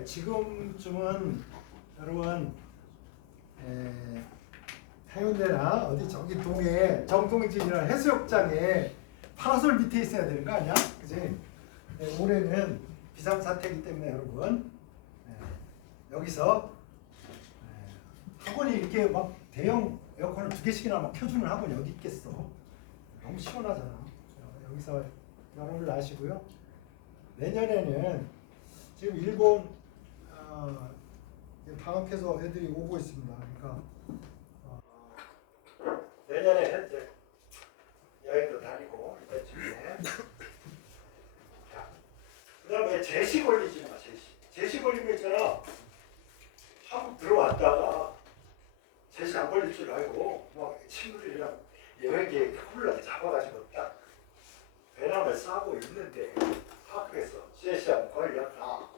근데 지금쯤은 여러분 해운대나 어디 저기 동해 정동진이나 해수욕장에 파라솔 밑에 있어야 되는 거 아니야? 그지? 올해는 비상사태이기 때문에 여러분 여기서 학원이 이렇게 막 대형 에어컨을 2개씩이나 막 켜주는 학원이 어디 있겠어? 너무 시원하잖아. 여기서 여러분들 아시고요. 내년에는 지금 일본 방학해서 애들이 오고 있습니다. 그러니까 내년에 이제 여행도 다니고 이때쯤에. 자, 그다음에 제시 걸리지 마. 제시 걸리면 있잖아. 한국 들어왔다가 제시 안 걸릴 줄 알고 막 친구들이랑 여행 계획 홀라게 잡아가지고 딱 배낭을 싸고 있는데 학교에서 제시하면 걸렸다.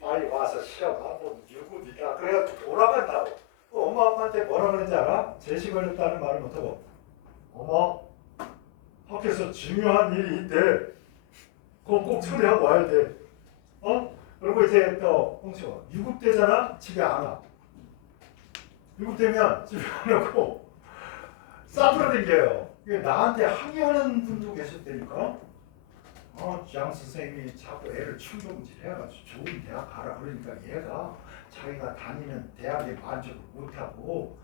빨리 와서 시험 안 보면 유급이다. 그래가지고 돌아간다고. 엄마 아빠한테 뭐라 그러는지 알아? 제시 걸렸다는 말을 못하고 어머 학교에서 중요한 일이 있대. 그거 꼭 처리하고 와야 돼. 그리고 이제 또 홍시호 유급되잖아. 집에 안 와. 유급되면 집에 안 오고 싸돌아다녀요. 나한테 항의하는 분도 계셨다니까. 장 선생님이 자꾸 애를 충동질 해가지고 좋은 대학 가라 그러니까 얘가 자기가 다니는 대학에 만족을 못하고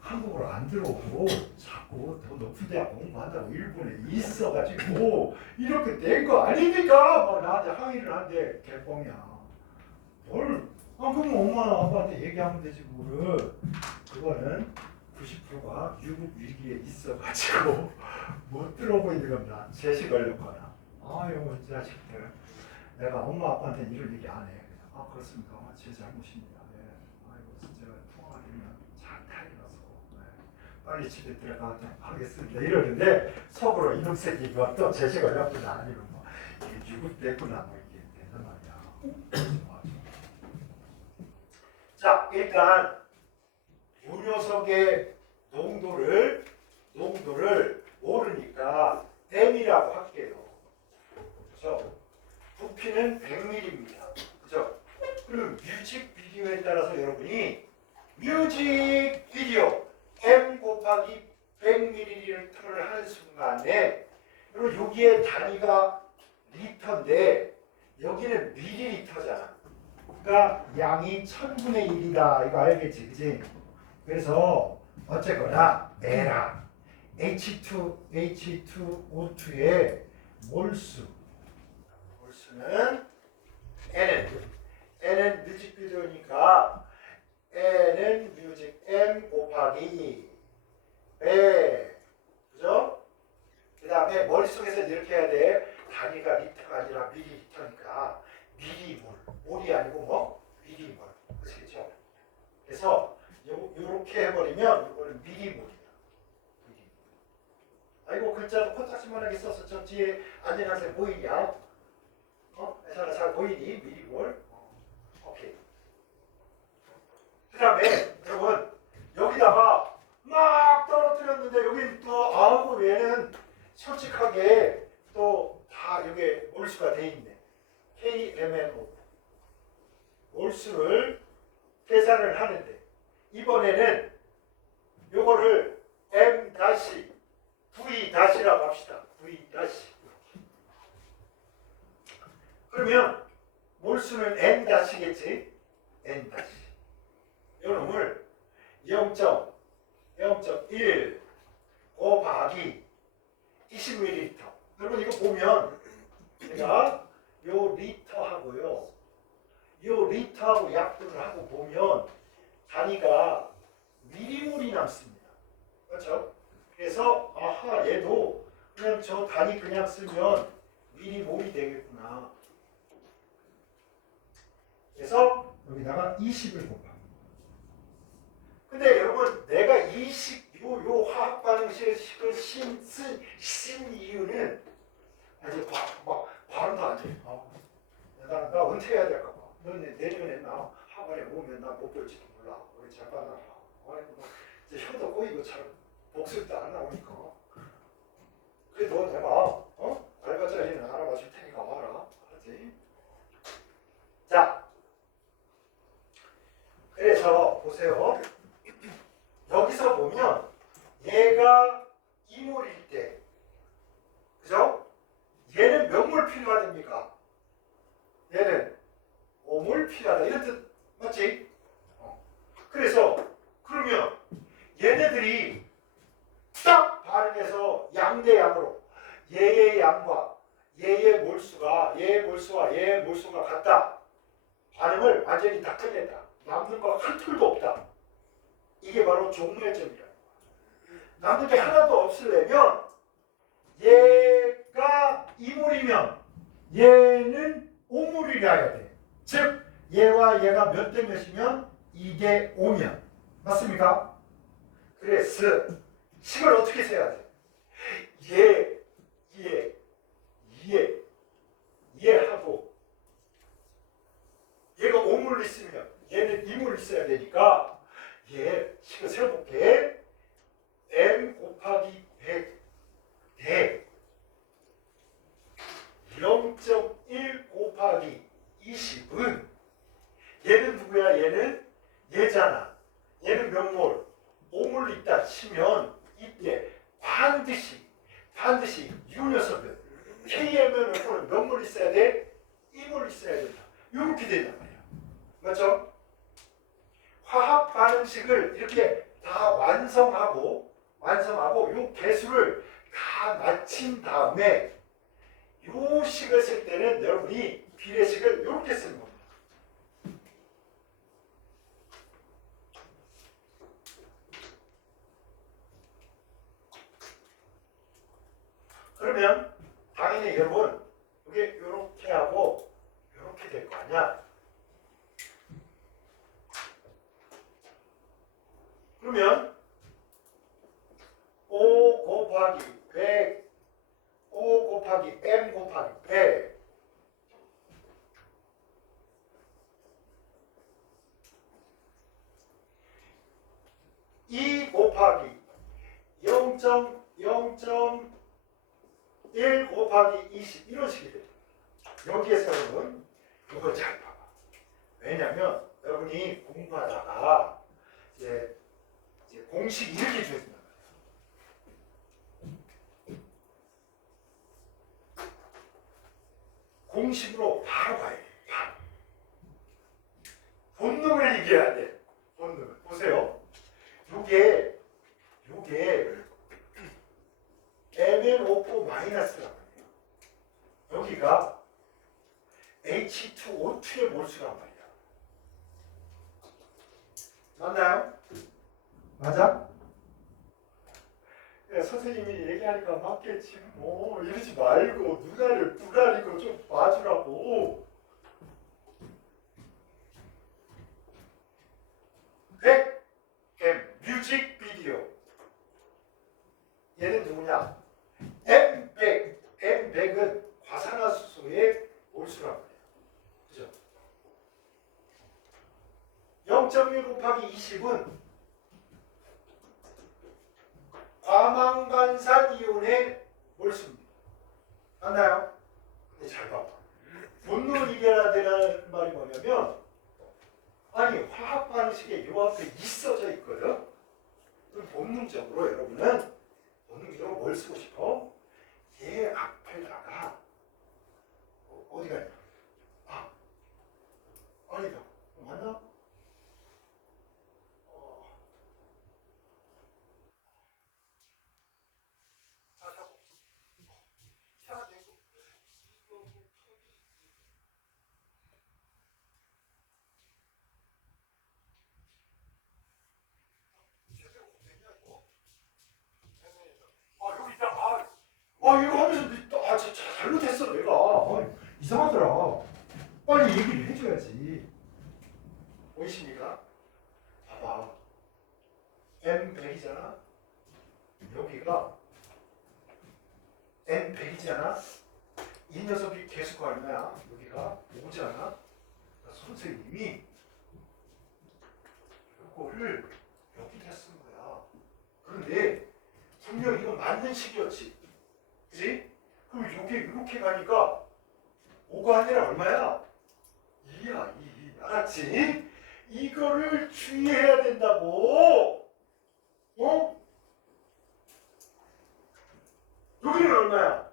한국으로 안 들어오고 자꾸 더 높은 대학 공부한다고 일본에 있어가지고 이렇게 된 거 아닙니까? 막 나한테 항의를 한대. 개뻥이야. 뭘? 그럼 엄마 아빠한테 얘기하면 되지 뭐를. 그거는 90%가 유급 위기에 있어가지고 못 들어오고 있는 겁니다. 제시 걸렸거나. 아유 자식들. 내가 엄마 아빠한테 이런 얘기 안 해. 그렇습니까? 제 잘못입니다. 아이고 진짜 통화하려면 잘 타이라서 빨리 집에 들어가도록 하겠습니다. 이러는데 속으로 이놈 새끼 이거 또 제시 걸렸구나. 아니면 뭐 이게 유급됐구나 뭐 이게 되는 말이야. 자 일단 이 녀석의 농도를 모르니까 M이라고 할게요. 그래서 부피는 100ml입니다. 그죠? 그럼 뮤직비디오에 따라서 여러분이 뮤직비디오 M 곱하기 100ml를 하는 순간에 그리고 여기에 단위가 리터인데 여기는 밀리리터잖아. 그러니까 양이 1000분의 1이다. 이거 알겠지? 그지? 그래서 어쨌거나 에라 H2O2의 몰수는 N은 뮤직비디오니까 N은 뮤직 M 곱하기 100. 그죠? 그 다음에 머릿속에서 이렇게 해야 돼. 단위가 리터가 아니라 밀리리터니까 미리몰. 몰이 아니고 뭐? 미리몰. 그렇겠죠? 그래서 요렇게 해버리면 이거는 미리몰이야. 아이고 글자도 코딱지만하게 써서 저 뒤에 앉은 학생 보이냐? 잘 보이니? 미리몰. 오케이. 그 다음에 여러분 여기다가 막 떨어뜨렸는데 여기 또 얘는 솔직하게 또 다 여기에 몰수가 돼 있네. KMNO 몰수를 계산을 하는데 이번에는 요거를 M-V-라고 합시다. V-. 그러면 몰수는 N-겠지? N-. 요 놈을 0.1 곱하기 20ml. 여러분 이거 보면 제가 요 리터하고요. 요 리터하고 약분을 하고 보면 단위가 미리몰이 남습니다. 그렇죠? 그래서 얘도 그냥 저 단위 그냥 쓰면 미리몰이 되겠구나. 그래서 여기다가 20을 곱합니다. 근데 여러분 내가 20 화학 반응식을 쓴 이유는 아직 막 발음도 안 돼. 나 은퇴해야 될까 봐. 너네 내년에 나 학원에 오면 나 못 볼지도 몰라. 우리 잘 봐라. 아이고 이제 혀도 꼬이고 잘 목소리도 안 나오니까. 그래도 내가 알바자리는 알아봐 줄 테니까 와라. 알았지? 자 이몰일 때, 그죠? 얘는 몇 몰 필요가 됩니까? 얘는 5몰 필요하다. 이런 뜻 맞지? 그래서 그러면 얘네들이 딱 반응해서 양대 양으로 얘의 양과 얘의 몰수가 얘의 몰수가 같다. 반응을 완전히 다 끝냈다. 남는 거 한 툴도 없다. 이게 바로 종멸점이라는 거야. 남는 게 하나도 없으려면 얘가 2몰이면 얘는 5몰이라야 돼. 즉 얘와 얘가 몇 대 몇이면 2대 5면 맞습니까? 그래서 식을 어떻게 세야 돼? 얘하고 얘가 5물 있으면 얘는 2물 있어야 되니까 얘 식을 세워볼게. m 곱하기 100 대 0.1 곱하기 20은 얘는 누구야? 얘는 얘잖아. 얘는 몇 몰? 5몰 있다 치면 이때 반드시 이 녀석은 KM을 놓고는 몇 몰 있어야 돼? 2몰 있어야 된다. 이렇게 된단 말이야. 맞죠? 화학 반응식을 이렇게 다 완성하고 요 개수를 다 마친 다음에 요 식을 쓸 때는 여러분이 비례식을 이렇게 쓰는 겁니다. 그러면 당연히 여러분 이게 이렇게 하고 이렇게 될 거 아니야. 그러면 5 곱하기 100 5 곱하기 m 곱하기 100 2 곱하기 0.1 곱하기 20 이런 식이 돼요. 여기에서 여러분 이걸 잘 봐봐. 왜냐면 여러분이 공부하다가 이제 공식 이렇게 주어진단 말이야. 공식으로 바로 가야 돼. 바로. 본능을 이겨야 돼. 본능을. 보세요. 요게 MnO4 마이너스란 말이에요. 여기가 H2O2의 몰수란 말이야. 맞나요? 맞아? 네, 선생님이 얘기하니까 맞겠지. 뭐 이러지 말고 누나를 부라리고 좀 봐주라고. 100 M 뮤직비디오. 얘는 누구냐? M100은 과산화수소의 몰수란 말이에요. 그죠? 0.1 곱하기 20은 과망간산 이온의 몰수입니다. 맞나요? 근데 잘 봐봐. 본능을 이겨야 되는 말이 뭐냐면 아니 화학 반응식에 요 앞에 있어져 있거든. 그럼 본능적으로 여러분은 본능적으로 뭘 쓰고 싶어? 얘 앞에다가 어디가 있냐? 아니다. 맞나? 이거 하면서 잘못했어 내가. 이상하더라. 빨리 얘기를 해줘야지. 보이십니까? 봐봐. M100이잖아. 여기가 M100이잖아. 이 녀석이 계속 얼마야? 여기가 5잖아. 선생님이 이거를 여기다 쓴 거야. 그런데 분명 이거 맞는 식이었지. 그지? 그럼 이게 이렇게 가니까 5가 아니라 얼마야? 2야, 2. 알았지? 이거를 주의해야 된다고. 어? 여기는 얼마야?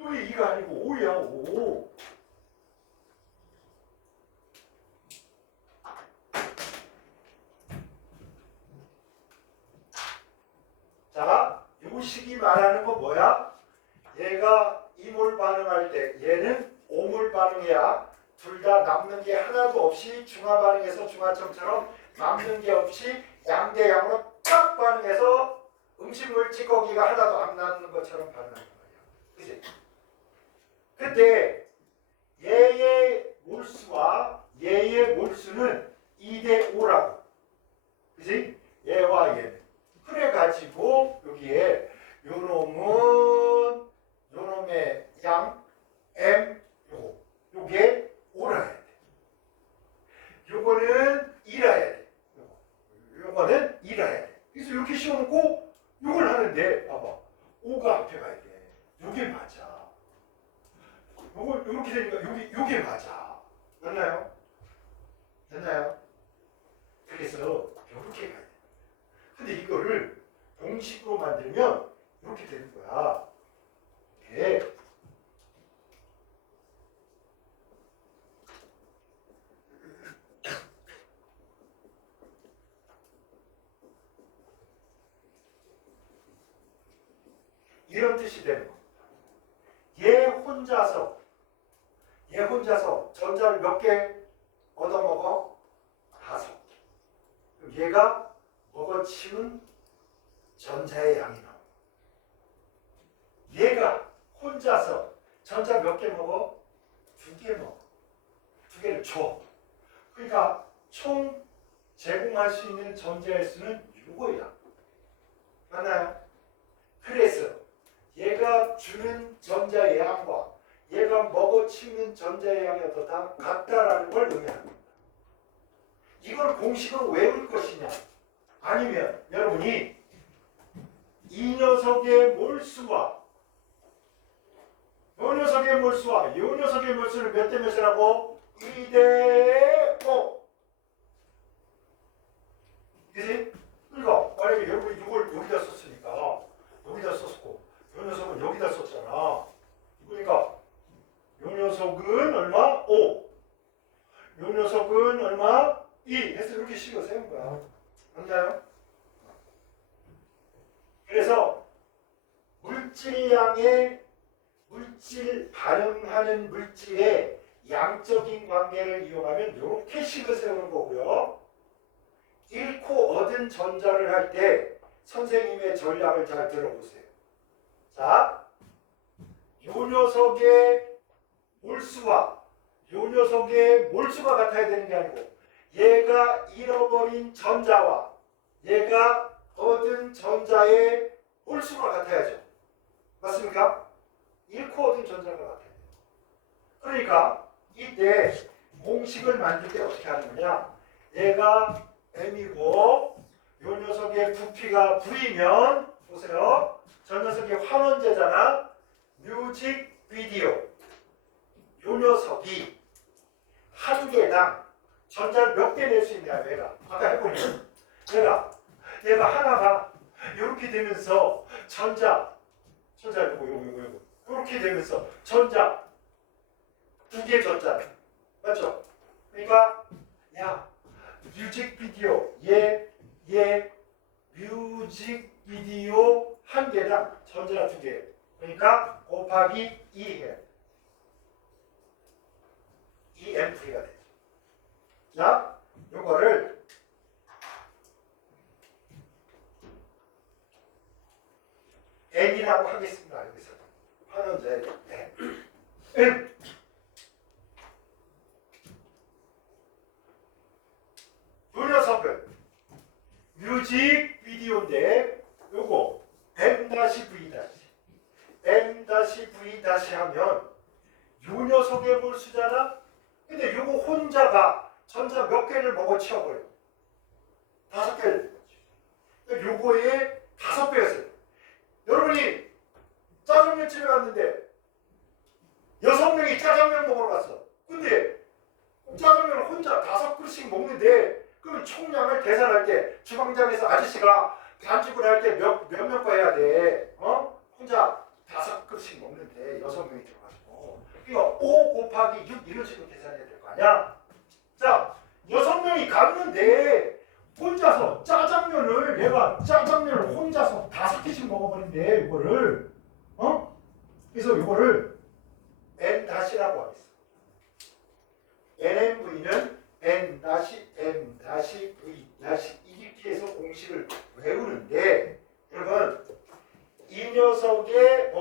여기 2가 아니고 5야. 5. 자, 요 식이 말하는 거 뭐야? 얘가 이몰 반응할 때 얘는 오몰 반응이야. 둘 다 남는 게 하나도 없이 중화 반응에서 중화점처럼 남는 게 없이 양대 양으로 딱 반응해서 음식물 찌꺼기가 하나도 안 남는 것처럼 반응하는 거야. 그치? 그때 얘의 몰수와 얘의 몰수는 2대 5라고. 그치? 얘와 얘는. 그래가지고 여기에 요놈은 요놈의 양 M 요게 5라야 돼. 요거는 2라야 돼. 요거는 2라야 돼. 그래서 이렇게 씌워놓고 요걸 하는데 봐봐. 5가 앞에 가야 돼. 요게 맞아. 요걸 요렇게 되니까 요게 맞아. 됐나요? 됐나요? 그래서 요렇게 가야 돼. 근데 이거를 공식으로 만들면 이렇게 되는 거야. 이렇게. 이런 뜻이 되는 겁니다. 얘 혼자서 전자를 몇 개 얻어먹어? 5개. 그럼 얘가 먹어치운 전자의 양이 나와. 얘가 혼자서 전자 몇 개 먹어? 2개 먹어. 2개를 줘. 그러니까 총 제공할 수 있는 전자의 수는 6이야. 맞나요? 그래서 얘가 주는 전자의 양과 얘가 먹어치우는 전자의 양이 어떻다? 같다라는 걸 의미합니다. 이걸 공식으로 외울 것이냐? 아니면 여러분이 이 녀석의 몰수와 요 녀석의 몰수와 요 녀석의 몰수를 몇 대 몇이라고? 2대 5. 그치? 그러니까 만약에 여러분이 이걸 여기다 썼으니까 여기다 썼고 요 녀석은 여기다 썼잖아. 그러니까 요 녀석은 얼마? 5. 요 녀석은 얼마? 2. 해서 이렇게 식어 세운 거야. 맞나요? 그래서 물질량의 물질 반응하는 물질의 양적인 관계를 이용하면 이렇게 식을 세우는 거고요. 잃고 얻은 전자를 할 때 선생님의 전략을 잘 들어보세요. 자, 요 녀석의 몰수와 요 녀석의 몰수가 같아야 되는 게 아니고 얘가 잃어버린 전자와 얘가 얻은 전자의 몰수가 같아야죠. 맞습니까? 잃고 얻은 전자가 같아야 돼요. 그러니까 이때 공식을 만들 때 어떻게 하는 거냐? 얘가 M이고 요 녀석의 부피가 V면 보세요. 저 녀석이 환원제잖아. 뮤직 비디오. 요 녀석이 한 개당 전자를 몇 개 낼 수 있냐? 얘가 아까 해보니 얘가 하나가 이렇게 되면서 전자 요거 이렇게 되면서 전자 2개 줬잖아. 맞죠? 그러니까 야 뮤직비디오 얘 뮤직비디오 한 개당 전자 2개. 그러니까 곱하기 2 해. 2mV가 되죠. 자, 요거를 N이라고 하겠습니다. 여기서 환원제 N. 요 녀석은 뮤직비디오인데 요거 M-V M-V 하면 요 녀석의 몰수잖아. 근데 요거 혼자가 전자 몇 개를 먹어치워버려. 5개를 먹어치워. 요거에 5배였어요. 여러분이 짜장면집에 갔는데 6명이 짜장면 먹으러 갔어. 근데 짜장면을 혼자 5그릇씩 먹는데 그럼 총량을 계산할 때 주방장에서 아저씨가 반죽을 할 때 몇 명 거 해야 돼? 혼자 그래서 이거를 n-라고 하겠어. NMV는 n-m-v- 이렇게 해서 공식을 외우는데, 여러분 이 녀석의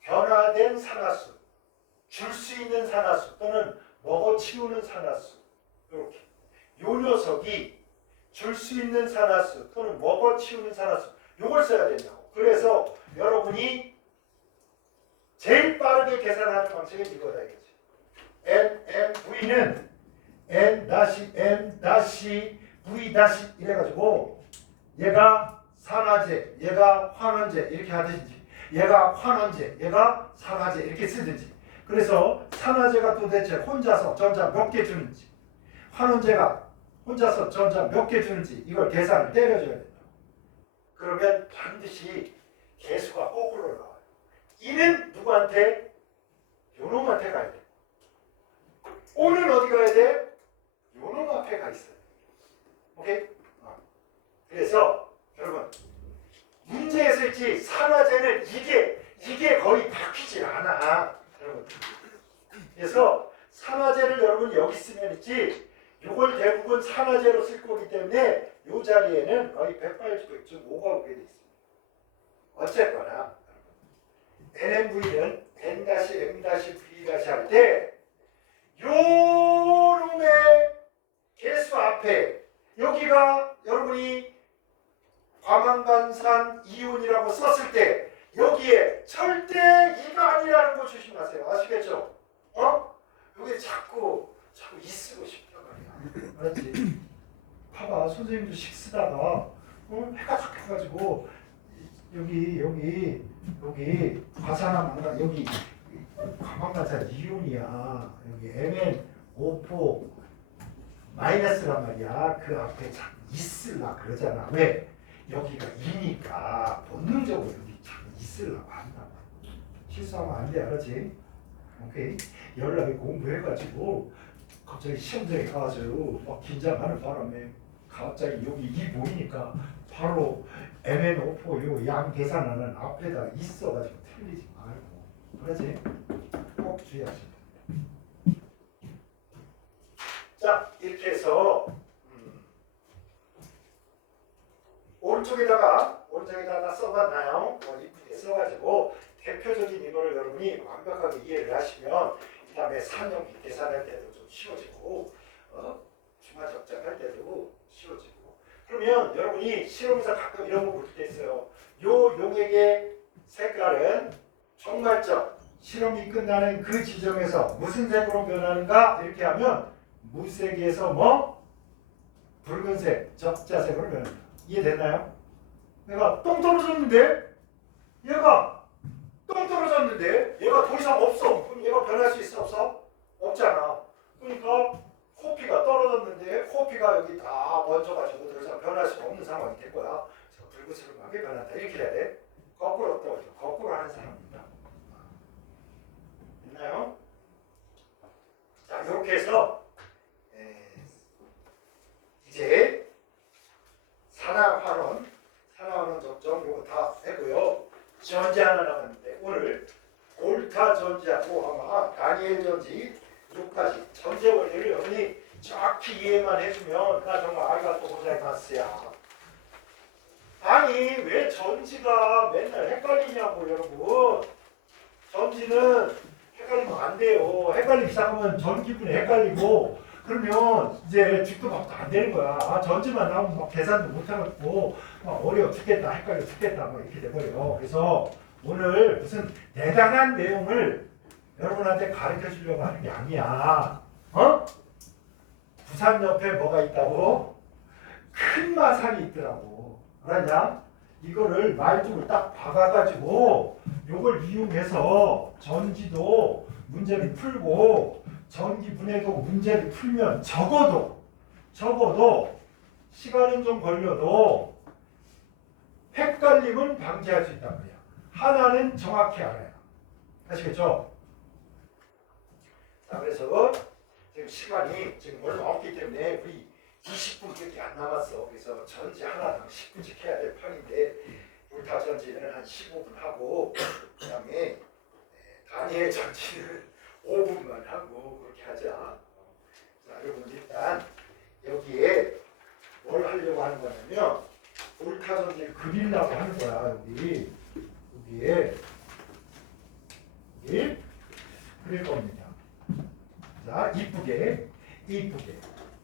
변화된 산화수, 줄 수 있는 산화수 또는 먹어치우는 산화수, 이렇게 요 녀석이 줄 수 있는 산화수 또는 먹어치우는 산화수, 요걸 써야 된다고. 그래서 여러분이 제일 빠르게 계산하는 방식은 이거다 이거지. NMV는 N-M-V- 이래가지고 얘가 산화제, 얘가 환원제 이렇게 하든지, 얘가 환원제, 얘가 산화제 이렇게 쓰든지. 그래서 산화제가 도대체 혼자서 전자 몇 개 주는지, 환원제가 혼자서 전자 몇 개 주는지 이걸 계산을 때려줘야 된다. 그러면 반드시 개수가 거꾸로 나와요. 이는 누구한테? 요놈한테 가야 돼. 오는 어디 가야 돼? 요놈 앞에 가 있어요. 오케이? 그래서 여러분 문제에서 있지 산화제는 이게 거의 바뀌질 않아. 여러분. 그래서 산화제를 여러분 여기 쓰면 있지, 요걸 대부분 산화제로 쓸 거기 때문에 요 자리에는 거의 180.5가 오게 돼 있습니다. 어쨌거나 NMV는 N-M-V- 할 때 요놈의 개수 앞에 여기가 여러분이 과망반산 이온이라고 썼을 때 여기에 절대 이가 아니라는 거 조심하세요. 아시겠죠? 여기 자꾸 이 쓰고 싶단 말이야. 알았지? 봐봐, 선생님도 식 쓰다가 해가 잡혀가지고 여기 과산화 망간 여기 과망반산 이온이야. 여기 MnO4 마이너스란 말이야. 그 앞에 자꾸 있으려 그러잖아. 왜? 여기가 2니까 본능적으로 여기 자꾸 있으려고 한다. 실수하면 안 돼. 알았지? 오케이? 연락에 공부해가지고 갑자기 시험장에 가가지고 막 긴장하는 바람에 갑자기 여기 2 보이니까 바로 MnO4 요 양 계산하는 앞에다 있어가지고 틀리지 말고. 알았지? 꼭 주의하시면 돼. 자, 이렇게 해서 오른쪽에다가 써봤나요? 이쁘게 써가지고 대표적인 이거를 여러분이 완벽하게 이해를 하시면 그 다음에 산형 계산할 때도 좀 쉬워지고 중화적장 할 때도 쉬워지고. 그러면 여러분이 실험에서 가끔 이런 거 볼 때 있어요. 요 용액의 색깔은 종말점, 실험이 끝나는 그 지점에서 무슨 색으로 변하는가? 이렇게 하면 무색에서 붉은색, 적자색으로 변합니다. 이해됐나요? 얘가 똥 떨어졌는데? 얘가 더 이상 없어. 그럼 얘가 변할 수 있어? 없어? 없잖아. 그러니까 코피가 떨어졌는데 코피가 여기 다 번져가지고 더 이상 변할 수 없는 상황이 될 거야. 붉은색으로 변한다. 이렇게 해야 돼. 거꾸로 떨어져. 거꾸로 하는 사람입니다. 됐나요? 자, 이렇게 해서 이제 산화환원 적정 이거 다 했고요. 전지 하나 남았는데 오늘 골타 전지하고 아마 다니엘 전지 6까지 전지 원리를 여러분이 정확히 이해만 해주면 나 정말 아리가또 고자이마스야. 아니 왜 전지가 맨날 헷갈리냐고 여러분. 전지는 헷갈리면 안 돼요. 헷갈리기 시작하면 전 기분이 헷갈리고 그러면 이제 죽도 밥도 안 되는 거야. 전지만 나오면 막 계산도 못하고 막 어려워 죽겠다, 헷갈려 죽겠다 뭐 이렇게 돼버려. 그래서 오늘 무슨 대단한 내용을 여러분한테 가르쳐 주려고 하는 게 아니야. 부산 옆에 뭐가 있다고? 큰 마산이 있더라고. 알았냐? 이거를 말뚝을 딱 박아가지고 요걸 이용해서 전지도 문제를 풀고 전기분해도 문제를 풀면 적어도 시간은 좀 걸려도 헷갈림은 방지할 수 있단 말이야. 하나는 정확히 알아야. 아시겠죠? 자, 그래서 지금 시간이 지금 얼마 없기 때문에 우리 20분밖에 안 남았어. 그래서 전지 하나당 10분씩 해야 될 판인데 볼타 전지는 한 15분 하고 그다음에 단위의 전지는 5분만 하고 그렇게 하자. 자, 여러분 일단 여기에 뭘 하려고 하는 거냐면 볼타 전지를 그리려고 하는 거야. 여기에 그릴 겁니다. 자, 이쁘게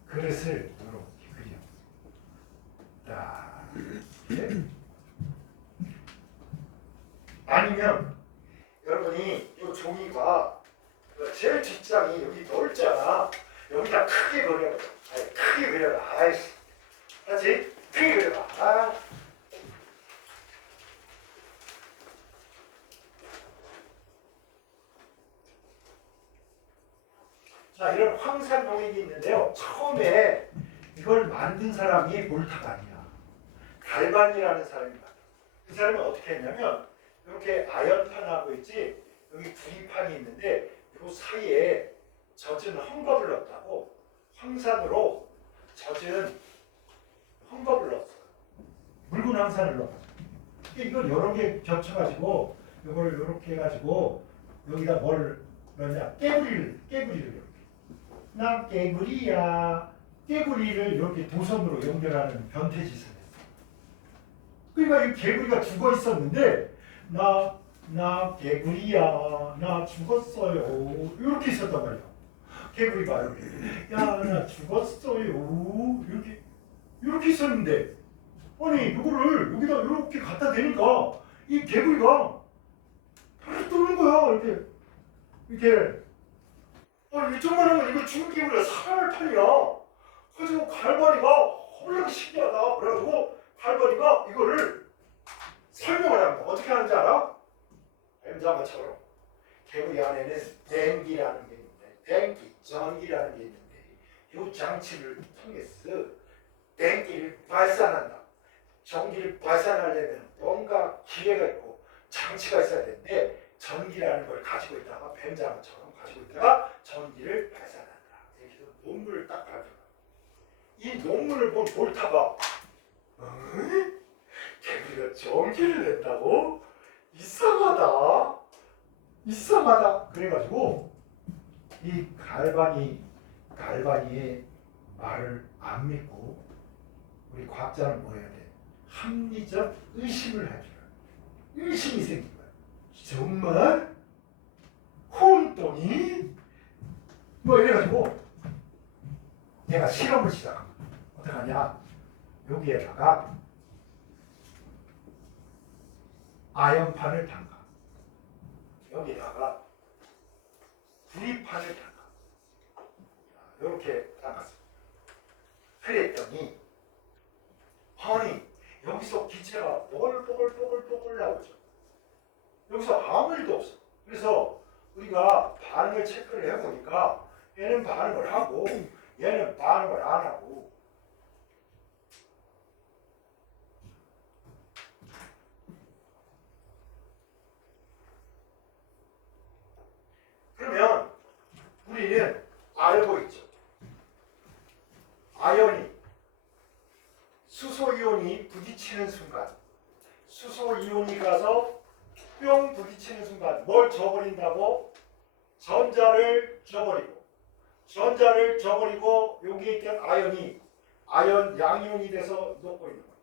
그릇을 이렇게 그려. 자, 이렇게. 아니면 여러분이 이 종이가 제일 뒷장이 여기 넓잖아. 여기다 크게 그려. 크게 그려라. 아이씨, 알지? 크게 그려봐. 아. 자, 이런 황산 용액이 있는데요. 처음에 이걸 만든 사람이 볼타가 아니야. 갈반이라는 사람이 만들어. 그 사람이 어떻게 했냐면 이렇게 아연판하고 있지, 여기 구리판이 있는데 이 사이에 젖은 헝겊을 넣었다고. 황산으로 젖은 헝겊을 넣었어. 묽은 황산을 넣었어. 이걸 여러 개 겹쳐가지고 이걸 이렇게 해가지고 여기다 뭘 넣냐? 깨구리를 이렇게. 나 깨구리야. 깨구리를 이렇게 도선으로 연결하는 변태짓을 했어. 그러니까 이 개구리가 죽어 있었는데 나 개구리야. 나 죽었어요. 이렇게 있었단 말이야. 개구리가 이렇게 야, 나 죽었어요. 이렇게 있었는데 아니 이거를 여기다 이렇게 갖다 대니까 이 개구리가 바로 뜨는 거야. 이렇게 이쪽만 하면 이거 죽은 개구리가 살아날 판이야. 그래서 갈바리가 얼마나 신기하다. 그래가지고 갈바리가 이거를 설명을 합니다. 어떻게 하는지 알아? 뱀장어처럼 개구리 안에는 den기라는 게 있는데, den기, 전기라는 게 있는데 이 장치를 통해서 den기를 발산한다. 전기를 발산하려면 뭔가 기계가 있고 장치가 있어야 되는데 전기라는 걸 가지고 있다가 뱀장어처럼 가지고 있다가 전기를 발산한다. 이렇게 해서 논문을 딱 발표해요. 이 논문을 본 볼타가 개구리가 전기를 낸다고? 이상하다. 그래가지고 이 갈바니의 말을 안 믿고 우리 과학자는 뭐 해야 돼? 합리적 의심을 해줘요. 의심이 생긴 거야. 정말? 혼돈이? 뭐 이래가지고 내가 실험을 시작한 거야. 어떻게 하냐? 여기에다가 아연판을 담가. 여기다가 구리판을 담가. 이렇게 담갔어. 그랬더니 아니 여기서 기체가 뽀글뽀글 나오죠. 여기서 아무 일도 없어. 그래서 우리가 반응을 체크를 해보니까 얘는 반응을 하고 얘는 반응을 안 하고. 그러면 우리는 알고 있죠. 아연이 수소이온이 부딪히는 순간, 수소이온이 가서 뿅 부딪히는 순간 뭘 줘버린다고? 전자를 줘버리고 여기에 있던 아연 양이온이 돼서 녹고 있는 겁니다.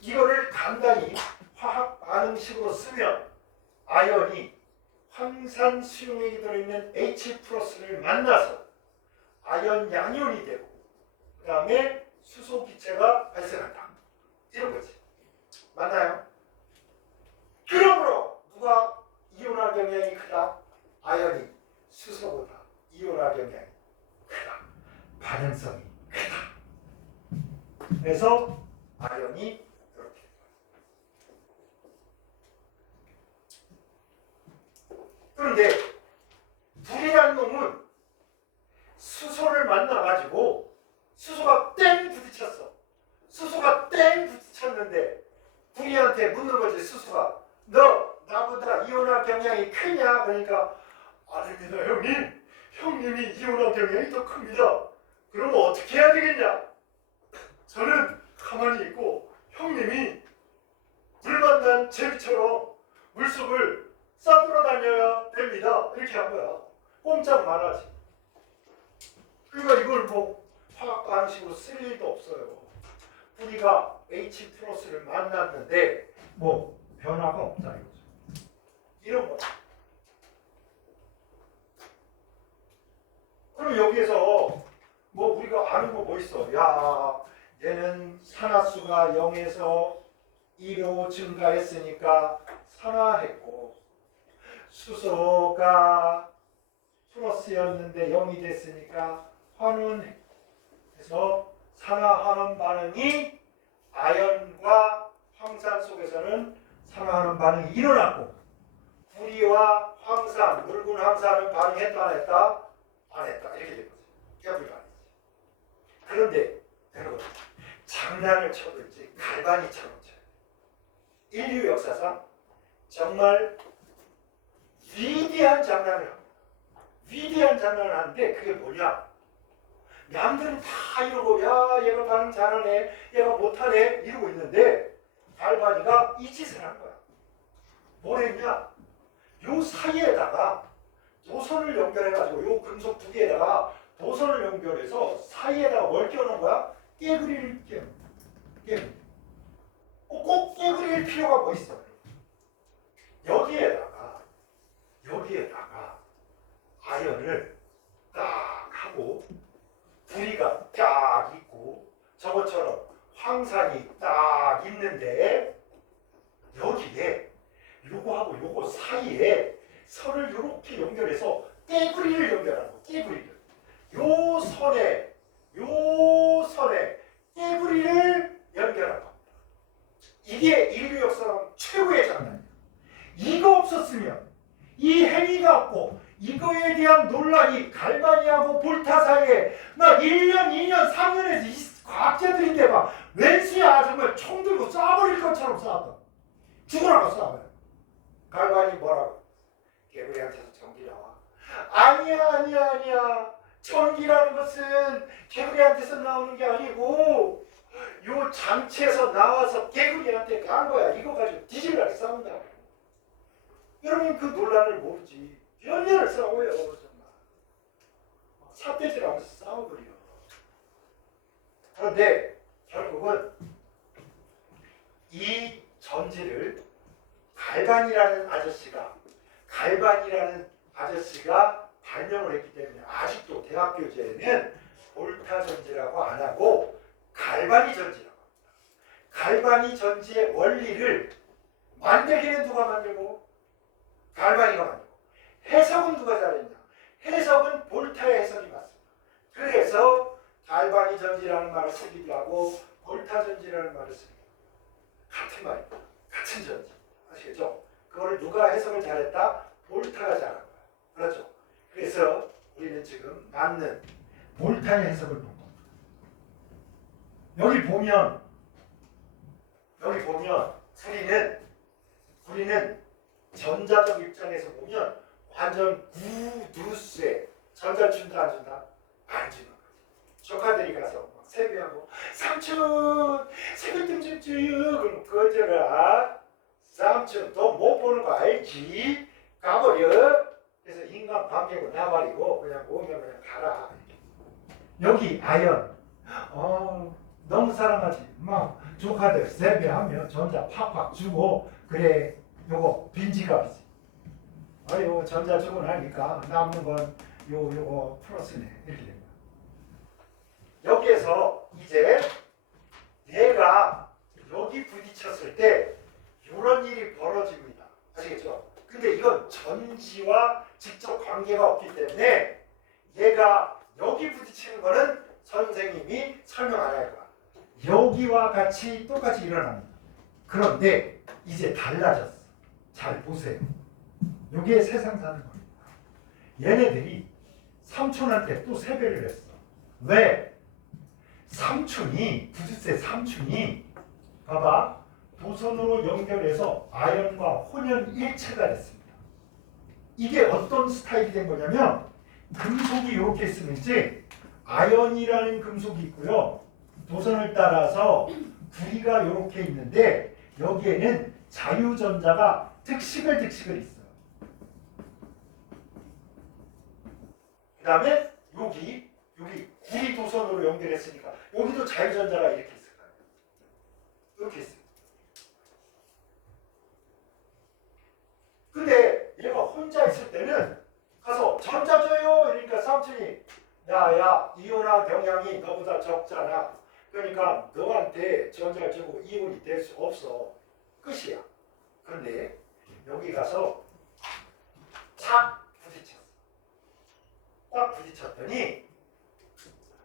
이거를 간단히 화학 반응식으로 쓰면 아연이 황산 수용액이 들어있는 H+를 만나서 아연 양이온이 되고 그 다음에 수소 기체가 발생한다. 이런 거지. 맞나요? 그러므로 누가 이온화 경향이 크다? 아연이 수소보다 이온화 경향이 크다. 반응성이 크다. 그래서 아연이 이렇게. 그런데 불이라는 놈은 수소를 만나가지고 수소가 땡 부딪혔어. 수소가 땡 부딪혔는데 불이한테 묻는 거지. 수소가 너 나보다 이온화 경향이 크냐? 그러니까 아닙니다 형님. 형님이 이온화 경향이 더 큽니다. 그럼 어떻게 해야 되겠냐? 저는 가만히 있고 형님이 물 만난 제비처럼 물속을 싸돌아 다녀야 됩니다. 이렇게 한 거야. 꼼짝 말하지. 그러니까 이걸 뭐 화학 방식으로 쓸 일도 없어요. 우리가 H 플러스를 만났는데 뭐 변화가 없다 이거죠. 이런 거. 그럼 여기에서 뭐 우리가 아는 거 뭐 있어? 야, 얘는 산화수가 0에서 2로 증가했으니까 산화했고, 수소가 플러스였는데 0이 됐으니까 환원했고, 그래서 산화환원 반응이 아연과 황산 속에서는 산화환원 반응이 일어났고, 구리와 황산, 묽은 황산은 반응했다 안 했다? 안 했다. 이렇게 된 거죠. 깨불가. 그런데 여러분, 장난을 쳐도 이제 갈바니처럼 쳐요. 인류 역사상 정말 위대한 장난을 합니다. 위대한 장난을 하는데 그게 뭐냐? 남들은 다 이러고 야 얘가 반응 잘하네, 얘가 못하네 이러고 있는데 갈바니가 이 짓을 한 거야. 뭘 했냐? 요 사이에다가 도선을 연결해가지고 요 금속 두 개에다가 도선을 연결해서 사이에다가 뭘 끼워놓은 거야? 깨그리를 끼워. 깨그리. 꼭 깨그릴 필요가 뭐 있어? 여기에다가 아연을 딱 하고 구리가 딱 있고 저것처럼 황산이 딱 있는데 여기에 요거하고 요거 사이에 선을 이렇게 연결해서 깨구리를 연결하는 거. 깨구리를. 요 선에 깨구리를 연결한 겁니다. 이게 인류 역사상 최고의 장난이에요. 이거 없었으면 이 행위가 없고 이거에 대한 논란이 갈바니하고 볼타 사이에 나 1년, 2년, 3년에서 이 과학자들인데 막 웬수야 정말 총 들고 쏴버릴 것처럼 쏴왔다. 죽으라고 쏴봐요. 갈바니 뭐라고? 개구리한테서 전기 나와. 아니야. 전기라는 것은 개구리한테서 나오는 게 아니고 요 장치에서 나와서 개구리한테 간 거야. 이거 가지고 뒤질라게 싸운다. 여러분 그 논란을 모르지. 몇 년을 싸워요. 정말. 삿대질하면서 싸워버려. 그런데 결국은 이 전지를 갈반이라는 아저씨가 발명을 했기 때문에 아직도 대학 교재에는 볼타 전지라고 안 하고 갈바니 전지라고 합니다. 갈바니 전지의 원리를 만들기는 누가 만들고? 갈바니가 만들고. 해석은 누가 잘했냐? 해석은 볼타의 해석이 맞습니다. 그래서 갈바니 전지라는 말을 쓰기도 하고 볼타 전지라는 말을 쓰기도 하고 같은 말입니다. 같은 전지. 아시겠죠? 그거를 누가 해석을 잘했다? 볼타가 잘한 거야. 그렇죠? 그래서 우리는 지금 맞는 볼타의 해석을 본 겁니다. 여기 보면 우리는 전자적 입장에서 보면 완전 구두쇠. 전자 준다 안 준다? 안 주는 거지. 조카들이 가서 세배하고 삼촌 세뱃돈 좀 줘요. 그럼 거절아. 삼촌 돈 못 버는 거 알지? 가버려. 그래서 인간 관계고 나발이고 그냥 오면 그냥 가라. 여기 아연. 너무 사랑하지. 막 조카들 세배하면 전자 팍팍 주고 그래 요거 빈지갑이지. 아유 전자 주고 나니까 남는 건 요거 플러스네. 이렇게 됩니다. 여기에서 이제 얘가 여기 부딪혔을 때 이런 일이 벌어집니다. 아시겠죠? 근데 이건 전지와 직접 관계가 없기 때문에 얘가 여기 부딪히는 거는 선생님이 설명 안 할 거야. 여기와 같이 똑같이 일어납니다. 그런데 이제 달라졌어. 잘 보세요. 여기에 세상 사는 겁니다. 얘네들이 삼촌한테 또 세배를 했어. 왜? 부두쇠 삼촌이 봐봐. 도선으로 연결해서 아연과 혼연 일체가 됐습니다. 이게 어떤 스타일이 된 거냐면 금속이 이렇게 쓰는지 아연이라는 금속이 있고요. 도선을 따라서 구리가 이렇게 있는데 여기에는 자유전자가 득식을 있어요. 그 다음에 여기 구리 도선으로 연결했으니까 여기도 자유전자가 이렇게 있을 거예요. 이렇게 있어요. 근데 얘가 혼자 있을 때는 가서 전자 줘요. 그러니까 삼촌이 야 이온화 경향이 너보다 적잖아. 그러니까 너한테 전자를 주고 이온이 될 수 없어. 끝이야. 그런데 여기 가서 착 부딪혔어. 딱 부딪혔더니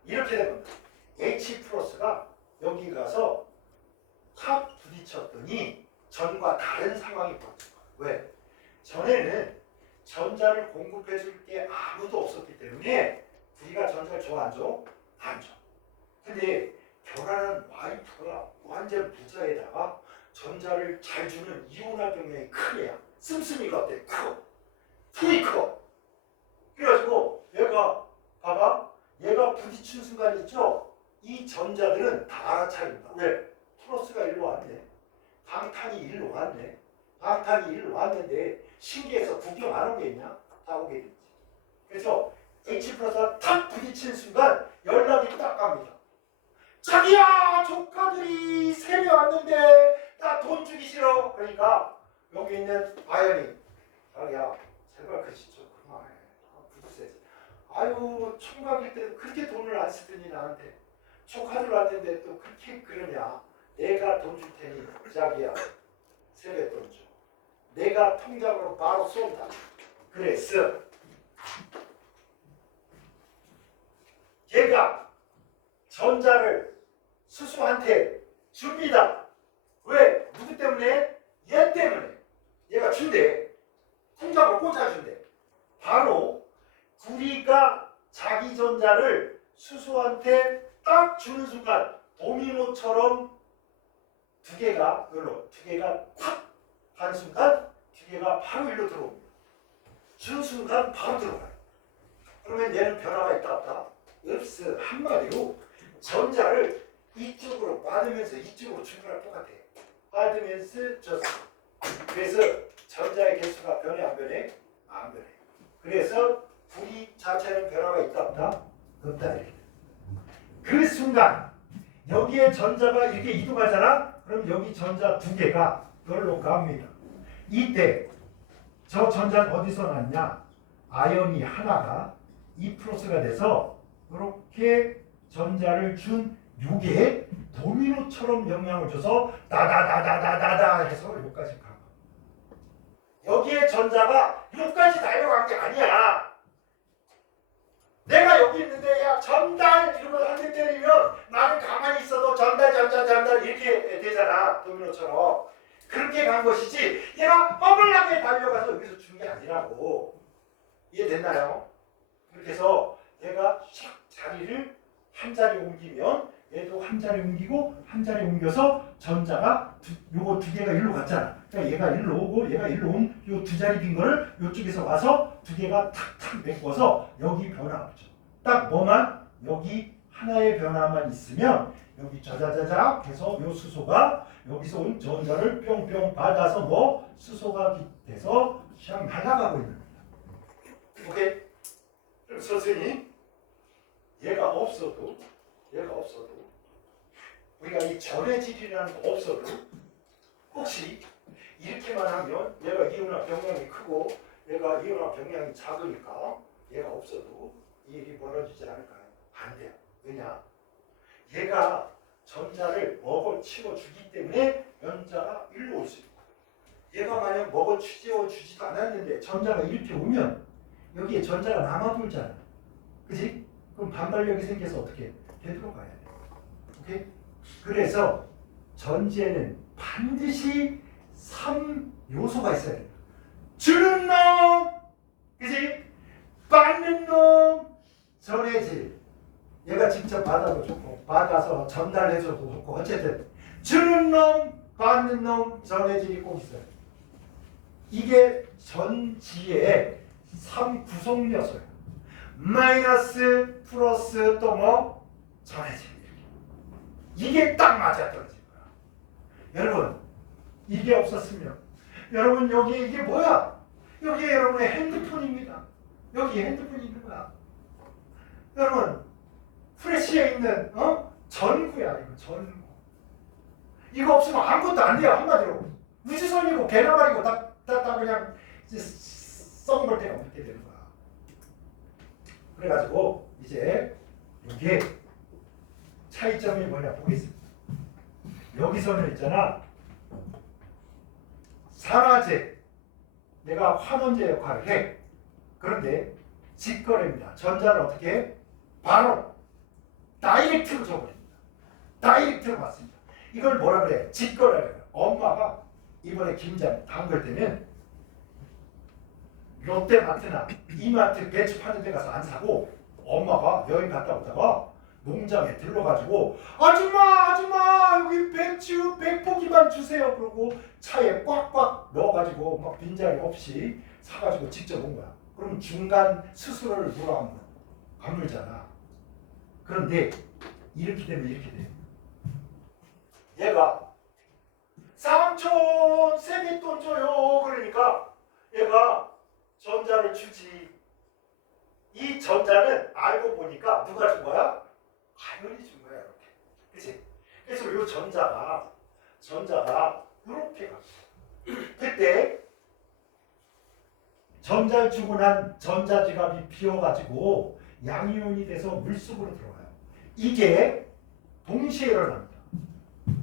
이렇게 된 겁니다. H 플러스가 여기 가서 착 부딪혔더니 전과 다른 상황이 벌어진 거야. 왜? 전에는 전자를 공급해 줄 게 아무도 없었기 때문에 우리가 전자를 줘 안 줘? 안 줘. 근데 결혼한 와이프가 완전 부자에다가 전자를 잘 주는 이온화 경향이 큰 애야. 씀씀이가 어때? 커. 힘이 커. 그래가지고 얘가 봐봐. 얘가 부딪힌 순간 있죠? 이 전자들은 다 알아차린다. 왜? 플러스가 일로 왔네. 방탄이 일로 왔네. 방탄이 일로 왔는데 신기해서 구경 안 오겠냐? 다 오게 되지. 그래서 H 플러스가 탁 부딪힌 순간 연락이 딱 갑니다. 자기야 조카들이 세배 왔는데 나 돈 주기 싫어. 그러니까 여기 있는 아연이 자기야 제발 그 진짜 그만해. 부딪혀야지. 아유 총각일 때도 그렇게 돈을 안 쓰더니 나한테 조카들 왔는데 또 그렇게 그러냐. 내가 돈 줄 테니 자기야 세뱃돈 줘. 내가 통장으로 바로 쏜다. 그랬어. 얘가 전자를 수소한테 줍니다. 왜? 누구 때문에? 얘 때문에. 얘가 준대. 통장으로 꽂아준대. 바로 구리가 자기 전자를 수소한테 딱 주는 순간 도미노처럼 두 개가 탁 간 순간 두 개가 바로 일로 들어옵니다. 준 순간 바로 들어가요. 그러면 얘는 변화가 있다 없다? 없어. 한마디로 전자를 이쪽으로 받으면서 이쪽으로 준 거랑 똑같아요. 받으면서 줬어. 그래서 전자의 개수가 변해 안 변해? 안 변해. 그래서 구리 자체는 변화가 있다 없다? 없다. 그 순간 여기에 전자가 이렇게 이동하잖아? 그럼 여기 전자 두 개가 여기로 갑니다. 이때 저 전자는 어디서 났냐? 아연이 하나가 2+가 돼서 이렇게 전자를 준 요게 도미노처럼 영향을 줘서 다다다다다다다 해서 여기까지 간 거야. 여기에 전자가 여기까지 달려간 게 아니야. 내가 여기 있는데 야 전달 이러면 한 대 때리면 나는 가만히 있어도 전달 이렇게 되잖아. 도미노처럼. 그렇게 간 것이지 얘가 뻐글나게 달려가서 여기서 준 게 아니라고. 이해됐나요? 그렇게 해서 얘가 샥 자리를 한 자리 옮기면 얘도 한 자리 옮기고 한 자리 옮겨서 전자가 요거 두 개가 일로 갔잖아. 그러니까 얘가 일로 오고 얘가 일로 온 요 두 자리 빈 거를 요쪽에서 와서 두 개가 탁탁 메꿔서 여기 변화 없죠. 딱 뭐만 여기 하나의 변화만 있으면 여기 자자자자 해서 요 수소가 여기서 온 전자를 뿅뿅 받아서 뭐 수소가 돼서 그냥 날아가고 있는 거야. 오케이? 그럼 선생님 얘가 없어도 우리가 이 전해질이라는 거 없어도 혹시 이렇게만 하면 얘가 이온화 병량이 크고 얘가 이온화 병량이 작으니까 얘가 없어도 이 일이 벌어지지 않을까요? 안 돼요. 왜냐? 얘가 전자를 먹어치워 주기 때문에 연자가 일로 올 수 있고 얘가 만약 먹어치워 주지도 않았는데 전자가 이렇게 오면 여기에 전자가 남아돌잖아. 그치? 그럼 반발력이 생겨서 어떻게 되돌아가야 돼. 오케이? 그래서 전지에는 반드시 3요소가 있어야 돼. 주는 놈, 그치? 받는 놈, 전해질. 얘가 직접 받아도 좋고 받아서 전달해줘도 좋고 어쨌든 주는 놈, 받는 놈, 전해질이 꼭 있어요. 이게 전지의 3구성 요소예요. 마이너스, 플러스 또 뭐? 전해질. 이게 딱 맞아떨어진 거야. 여러분 이게 없었으면 여러분 여기 이게 뭐야? 여기 여러분의 핸드폰입니다. 여기 핸드폰이 있는 거야. 여러분 프레시에 있는 전구야. 이거 전구. 이거 없으면 아무것도 안 돼요. 한마디로 우주선이고 개나발이고 다 그냥 썩은 데가 없게 되는 거야. 그래가지고 이제 이게 차이점이 뭐냐 보겠습니다. 여기서는 있잖아 산화제 내가 환원제 역할을 해. 그런데 직거래입니다. 전자는 어떻게 해? 바로 다이렉트로 줘버립니다. 다이렉트로 받습니다. 이걸 뭐라 그래? 직거래래요. 엄마가 이번에 김장 담글 때는 롯데마트나 이마트 배추 파는 데 가서 안 사고 엄마가 여행 갔다 오다가 농장에 들러가지고 아줌마 여기 배추 100포기만 주세요. 그러고 차에 꽉꽉 넣어가지고 막 빈자리 없이 사가지고 직접 온 거야. 그럼 중간 수수료를 누가 안 물잖아. 그런데 이렇게 되면 이렇게 돼. 얘가 삼촌 세뱃돈 줘요. 그러니까 얘가 전자를 주지. 이 전자는 알고 보니까 누가 준 거야? 하연이 준 거야. 이렇게. 그치? 그래서 이 전자가 이렇게 가. 그때 전자를 주고 난 전자지갑이 비어가지고 양이온이 돼서 물속으로 들어가요. 이게 동시에 일어납니다.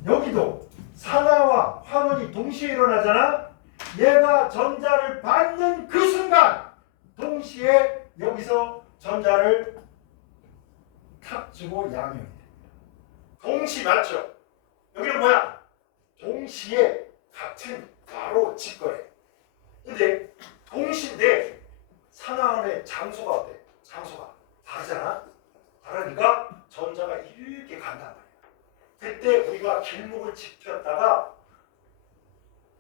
여기도 산화와 환원이 동시에 일어나잖아. 얘가 전자를 받는 그 순간 동시에 여기서 전자를 탁 주고 양이온이 됩니다. 동시 맞죠? 여기는 뭐야? 동시에 같은 바로 직거래. 근데 동시인데 산화원의 장소가 어때? 장소가 다르잖아. 다르니까 전자가 이렇게 간단 말이야. 그때 우리가 길목을 지켰다가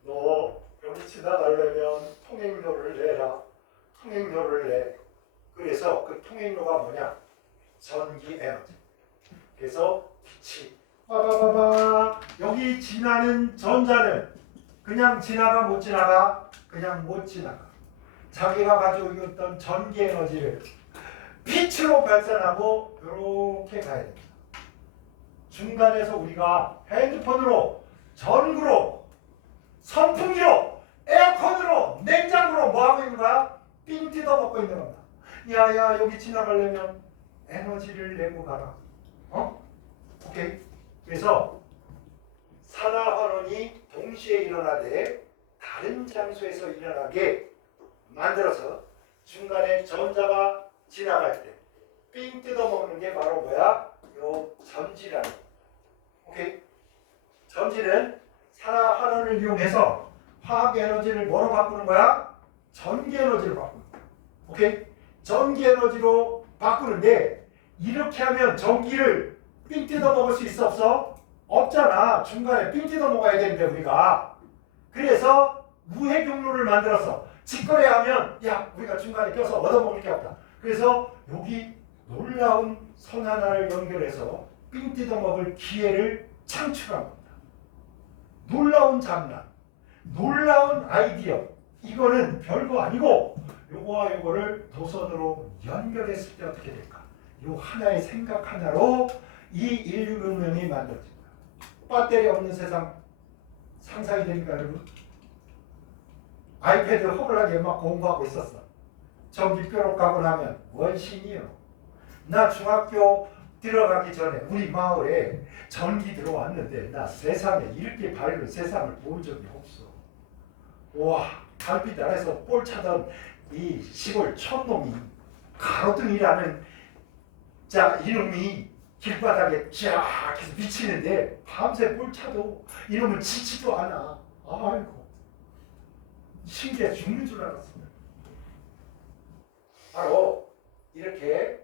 너 여기 지나가려면 통행료를 내라. 통행료를 내. 그래서 그 통행료가 뭐냐? 전기 에너지. 그래서 빛이 빠바바바 여기 지나는 전자는 그냥 지나가 못 지나가? 그냥 못 지나가. 자기가 가지고 있던 전기 에너지를 빛으로 발산하고 이렇게 가야 됩니다. 중간에서 우리가 핸드폰으로, 전구로, 선풍기로, 에어컨으로, 냉장고로 뭐 하고 있는 거야? 삥 뜯어 먹고 있는 겁니다. 야야 여기 지나가려면 에너지를 내고 가라. 오케이. 그래서 산화환원이 동시에 일어나되 다른 장소에서 일어나게 만들어서 중간에 전자가 지나갈 때 삥 뜯어 먹는 게 바로 뭐야? 요 전지라는. 오케이. 전지는 산화환원을 이용해서 화학 에너지를 뭐로 바꾸는 거야? 전기 에너지로 바꾸는 거야. 오케이. 전기 에너지로 바꾸는데 이렇게 하면 전기를 삥 뜯어 먹을 수 있어 없어? 없잖아. 중간에 삥 뜯어 먹어야 되는데 우리가. 그래서 우회 경로를 만들어서 직거래하면 야 우리가 중간에 껴서 얻어먹을 게 없다. 그래서 여기 놀라운 선 하나를 연결해서 삥 뜯어 먹을 기회를 창출한 겁니다. 놀라운 장난, 놀라운 아이디어. 이거는 별거 아니고 요거와 요거를 도선으로 연결했을 때 어떻게 될까? 요 하나의 생각 하나로 이 인류문명이 만들어진 거야. 배터리 없는 세상 상상이 됩니까 여러분? 아이패드 허블하게 막 공부하고 있었어. 전기 뾰록 가고 나면 원신이요. 나 중학교 들어가기 전에 우리 마을에 전기 들어왔는데 나 세상에 이렇게 밝은 세상을 본 적이 없어. 와 달빛 아래서 볼 차던 이 시골 촌놈이 가로등이라는 자 이놈이 길바닥에 쫙 해서 미치는데 밤새 볼 차도 이놈은 지치도 않아. 아이고 신기해 죽는 줄 알았습니다. 바로 이렇게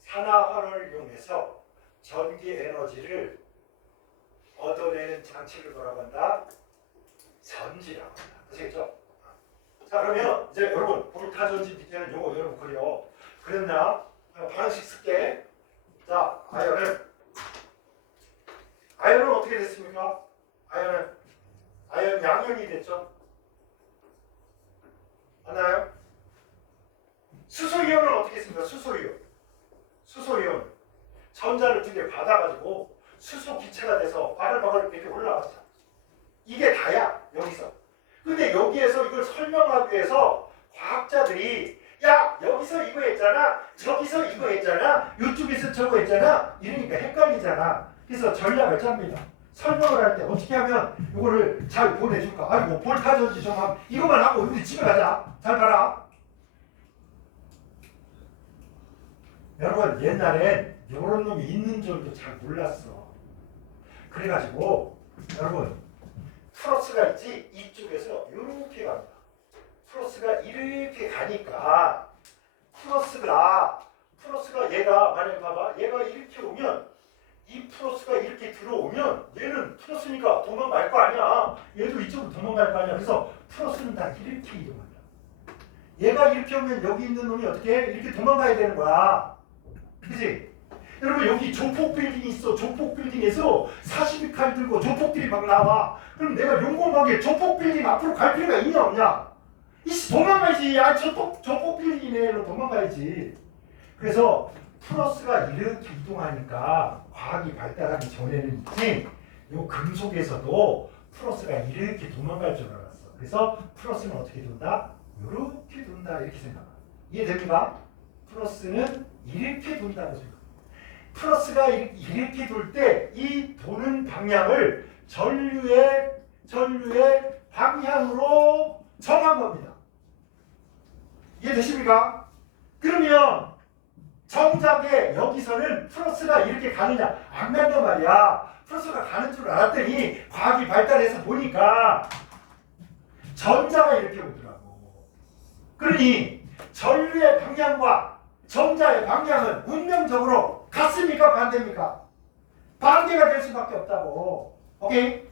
산화환원을 이용해서 전기 에너지를 얻어내는 장치를 뭐라고 한다? 전지라고 한다. 아시겠죠? 자 그러면 이제 여러분 볼타전지 밑에는 요거 여러분 그려. 그랬나? 반씩 쓸게. 자 아연은 아연은 어떻게 됐습니까? 아연 양연이 됐죠? 맞나요? 수소이온은 어떻게 했습니까? 수소이온. 전자를 두 개 받아가지고 수소 기체가 돼서 바글바글 이렇게 올라갔죠. 이게 다야, 여기서. 근데 여기에서 이걸 설명하기 위해서 과학자들이 야, 여기서 이거 했잖아, 저기서 이거 했잖아, 이쪽에서 저거 했잖아, 이러니까 헷갈리잖아. 그래서 전략을 짭니다. 설명을 할 때 어떻게 하면 이거를 잘 보내줄까? 아이고, 볼 가져오지 좀 하면 이것만 하고 우리 집에 가자. 잘 봐라. 여러분, 옛날엔 이런 놈이 있는 줄도 잘 몰랐어. 그래가지고 여러분, 플러스가 있지, 이쪽에서 이렇게 갑니다. 플러스가 이렇게 가니까 플러스가 얘가 만약에 봐봐, 얘가 이렇게 오면 이 플러스가 이렇게 들어오면 얘는 플러스니까 도망갈 거 아니야. 얘도 이쪽으로 도망갈 거 아니야. 그래서 플러스는 다 이렇게 이동한다. 얘가 이렇게 오면 여기 있는 놈이 어떻게 해? 이렇게 도망가야 되는 거야. 그치? 여러분, 여기 조폭 빌딩이 있어. 조폭 빌딩에서 42칼 들고 조폭들이 막 나와. 그럼 내가 용감하게 조폭 빌딩 앞으로 갈 필요가 있냐 없냐? 이씨, 도망가야지. 아, 조폭 빌딩이네. 너 도망가야지. 그래서 플러스가 이렇게 이동하니까 과학이 발달하기 전에는 있지, 요 금속에서도 플러스가 이렇게 도망갈 줄 알았어. 그래서 플러스는 어떻게 돈다? 이렇게 돈다. 이렇게 생각해. 이해됩니까? 플러스는 이렇게 돈다고 생각해. 플러스가 이렇게 돌 때 이 도는 방향을 전류의 방향으로 정한 겁니다. 이해되십니까? 그러면 정작에 여기서는 플러스가 이렇게 가느냐? 안 간단 말이야. 플러스가 가는 줄 알았더니 과학이 발달해서 보니까 전자가 이렇게 오더라고. 그러니 전류의 방향과 전자의 방향은 운명적으로 같습니까? 반대입니까? 반대가 될 수밖에 없다고. 오케이?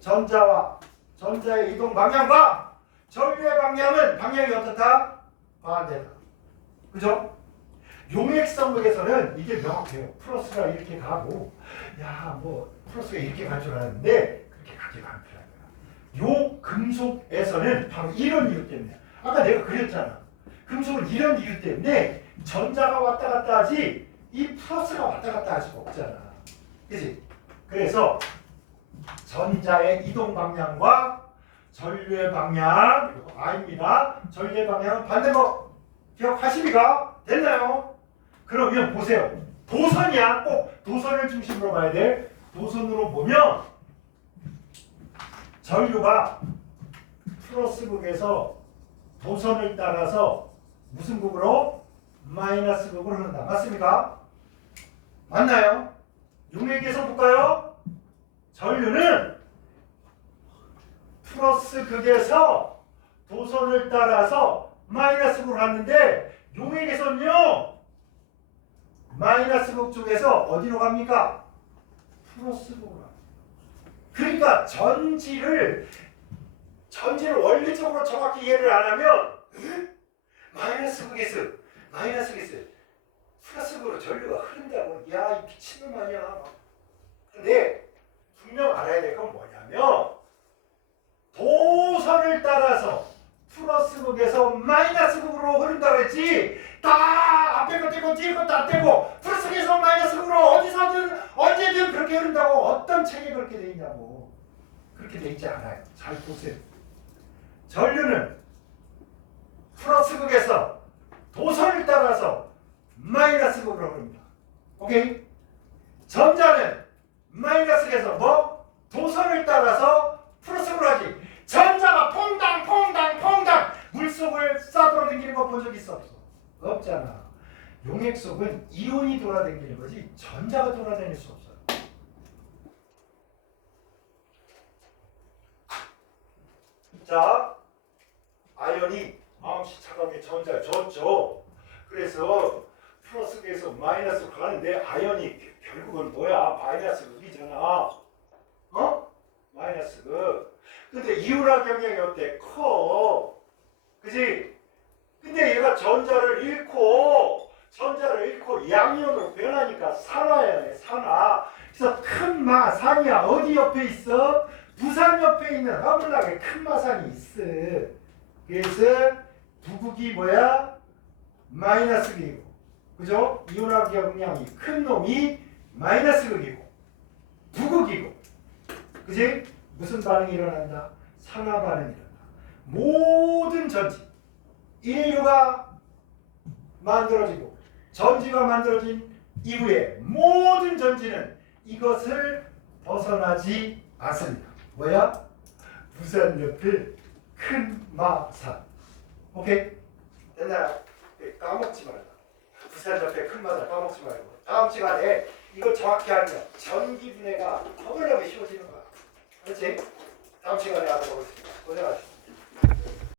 전자의 이동 방향과 전류의 방향이 어떻다? 반대다. 그죠? 용액성분에서는 이게 명확해요. 플러스가 이렇게 가고, 야, 뭐 플러스가 이렇게 갈 줄 알았는데 그렇게 가지가 않더라고요. 요 금속에서는 바로 이런 이유 때문에, 아까 내가 그랬잖아. 금속은 이런 이유 때문에 전자가 왔다 갔다 하지 이 플러스가 왔다 갔다 할 수가 없잖아. 그치? 그래서 전자의 이동 방향과 전류의 방향, 이거 I입니다. 전류의 방향은 반대로 기억하십니까? 됐나요? 그러면 보세요. 도선이야. 꼭 도선을 중심으로 봐야 돼. 도선으로 보면 전류가 플러스 극에서 도선을 따라서 무슨 극으로? 마이너스 극으로 흐른다. 맞습니까? 맞나요? 용액에서 볼까요? 전류는 플러스 극에서 도선을 따라서 마이너스 극으로 갔는데 용액에서는요, 마이너스 극 쪽에서 어디로 갑니까? 플러스 극으로 갑니다. 그러니까 전지를 원리적으로 정확히 이해를 안 하면 마이너스 극에서 플러스 극으로 전류가 흐른다고, 야, 이 미친놈 아니야. 근데 분명 알아야 될 건 뭐냐면 도선을 따라서 플러스 극에서 마이너스 극으로 흐른다고 했지, 다 앞에 거 떼고 뒤에 것도 안 떼고 플러스 극에서 마이너스 극으로 어디서든 언제든 그렇게 흐른다고 어떤 책에 그렇게 돼 있냐고. 그렇게 돼 있지 않아요. 잘 보세요. 전류는 플러스 극에서 도선을 따라서 마이너스 극으로 흐릅니다. 오케이? 전자는 마이너스 극에서 뭐? 도선을 따라서 플러스 극으로 하지. 전자가 퐁당 물속을 싸돌아다니는 거 본 적 있어? 없어? 없잖아. 용액 속은 이온이 돌아다니는 거지 전자가 돌아다닐 수 없어요. 자, 아연이 마음씨 차가게 전자를 줬죠. 그래서 플러스에서 마이너스로 가는데 아연이 결국은 뭐야? 마이너스 극이잖아. 어? 마이너스 극. 근데 이온화 경향이 어때? 커. 그지? 근데 얘가 전자를 잃고 양이온으로 변하니까 산화야 돼. 산화. 그래서 큰 마산이야. 어디 옆에 있어? 부산 옆에 있는 허블락에 큰 마산이 있어. 그래서 부국이 뭐야? 마이너스 극이고, 그죠? 이온화 경량이 큰 놈이 마이너스 극이고 부극이고, 그지? 무슨 반응이 일어난다? 산화 반응이 일어난다. 모든 전지, 인류가 만들어지고 전지가 만들어진 이후에 모든 전지는 이것을 벗어나지 않습니다. 뭐야? 부산 옆에 큰 마산. 오케이? 됐나요? 까먹지 말라. 부산 옆에 큰 마산 까먹지 말고. 다음 시간에 이거 정확히 알면 전기 분해가 허블락에 씌워지는 거야. 그렇지? 다음 시간에 하도록 하겠습니다. 고생하셨습니다.